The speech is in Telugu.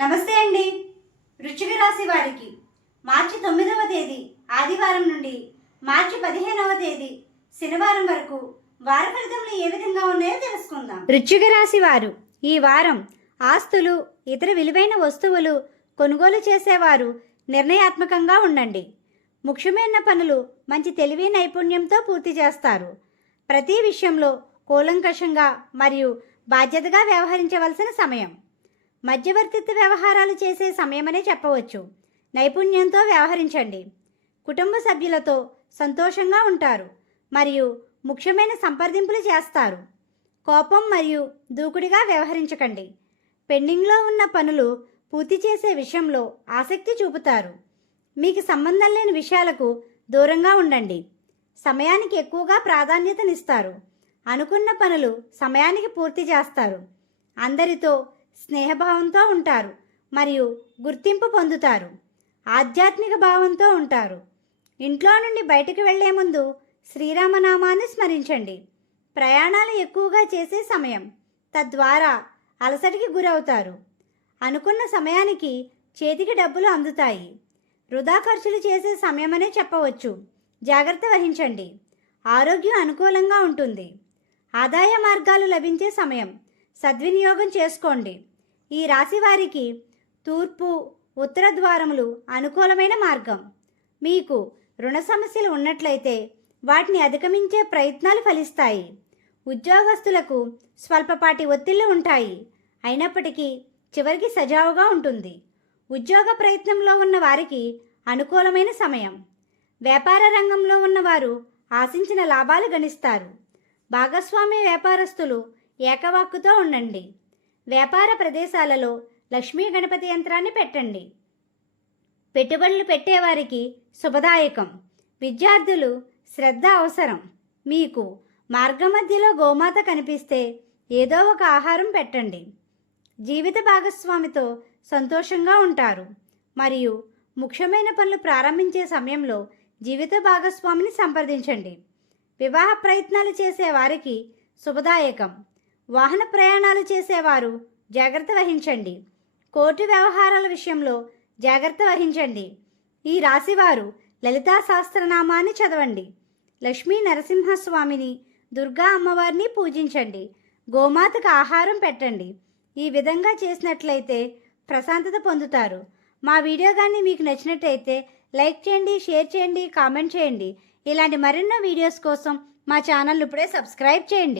నమస్తే అండి. వృచ్చిక రాశి వారికి మార్చి తొమ్మిదవ తేదీ ఆదివారం నుండి మార్చి పదిహేనవ తేదీ శనివారం వరకు వార ఫలితంలో ఏ విధంగా ఉన్నాయో తెలుసుకుందాం. వృచ్చిక రాశి వారు ఈ వారం ఆస్తులు ఇతర విలువైన వస్తువులు కొనుగోలు చేసేవారు నిర్ణయాత్మకంగా ఉండండి. ముఖ్యమైన పనులు మంచి తెలివి నైపుణ్యంతో పూర్తి చేస్తారు. ప్రతి విషయంలో కూలంకషంగా మరియు బాధ్యతగా వ్యవహరించవలసిన సమయం. మధ్యవర్తిత్వ వ్యవహారాలు చేసే సమయమనే చెప్పవచ్చు. నైపుణ్యంతో వ్యవహరించండి. కుటుంబ సభ్యులతో సంతోషంగా ఉంటారు మరియు ముఖ్యమైన సంప్రదింపులు చేస్తారు. కోపం మరియు దూకుడిగా వ్యవహరించకండి. పెండింగ్లో ఉన్న పనులు పూర్తి చేసే విషయంలో ఆసక్తి చూపుతారు. మీకు సంబంధం లేని విషయాలకు దూరంగా ఉండండి. సమయానికి ఎక్కువగా ప్రాధాన్యతనిస్తారు. అనుకున్న పనులు సమయానికి పూర్తి చేస్తారు. అందరితో స్నేహభావంతో ఉంటారు మరియు గుర్తింపు పొందుతారు. ఆధ్యాత్మిక భావంతో ఉంటారు. ఇంట్లో నుండి బయటకు వెళ్ళే ముందు శ్రీరామనామాన్ని స్మరించండి. ప్రయాణాలు ఎక్కువగా చేసే సమయం. తద్వారా అలసటికి గురవుతారు. అనుకున్న సమయానికి చేతికి డబ్బులు అందుతాయి. వృధా ఖర్చులు చేసే సమయమనే చెప్పవచ్చు. జాగ్రత్త వహించండి. ఆరోగ్యం అనుకూలంగా ఉంటుంది. ఆదాయ మార్గాలు లభించే సమయం. సద్వినియోగం చేసుకోండి. ఈ రాశి వారికి తూర్పు ఉత్తర ద్వారములు అనుకూలమైన మార్గం. మీకు రుణ సమస్యలు ఉన్నట్లయితే వాటిని అధిగమించే ప్రయత్నాలు ఫలిస్తాయి. ఉద్యోగస్తులకు స్వల్పపాటి ఒత్తిళ్ళు ఉంటాయి. అయినప్పటికీ చివరికి సజావుగా ఉంటుంది. ఉద్యోగ ప్రయత్నంలో ఉన్న వారికి అనుకూలమైన సమయం. వ్యాపార రంగంలో ఉన్నవారు ఆశించిన లాభాలు గణిస్తారు. భాగస్వామ్య వ్యాపారస్తులు ఏకవాక్కుతో ఉండండి. వ్యాపార ప్రదేశాలలో లక్ష్మీ గణపతి యంత్రాన్ని పెట్టండి. పెట్టుబడులు పెట్టేవారికి శుభదాయకం. విద్యార్థులు శ్రద్ధ అవసరం. మీకు మార్గమధ్యలో గోమాత కనిపిస్తే ఏదో ఒక ఆహారం పెట్టండి. జీవిత భాగస్వామితో సంతోషంగా ఉంటారు. మరియు ముఖ్యమైన పనులు ప్రారంభించే సమయంలో జీవిత భాగస్వామిని సంప్రదించండి. వివాహ ప్రయత్నాలు చేసే వారికి శుభదాయకం. వాహన ప్రయాణాలు చేసేవారు. జాగ్రత్త వహించండి. కోర్టు వ్యవహారాల విషయంలో జాగ్రత్త వహించండి. ఈ రాశివారు లలితా సహస్రనామాన్ని చదవండి. లక్ష్మీ నరసింహస్వామిని దుర్గా అమ్మవారిని పూజించండి. గోమాతకు ఆహారం పెట్టండి. ఈ విధంగా చేసినట్లయితే ప్రశాంతత పొందుతారు. మా వీడియో కానీ మీకు నచ్చినట్టయితే లైక్ చేయండి షేర్ చేయండి కామెంట్ చేయండి. ఇలాంటి మరెన్నో వీడియోస్ కోసం మా ఛానల్ ఇప్పుడే సబ్స్క్రైబ్ చేయండి.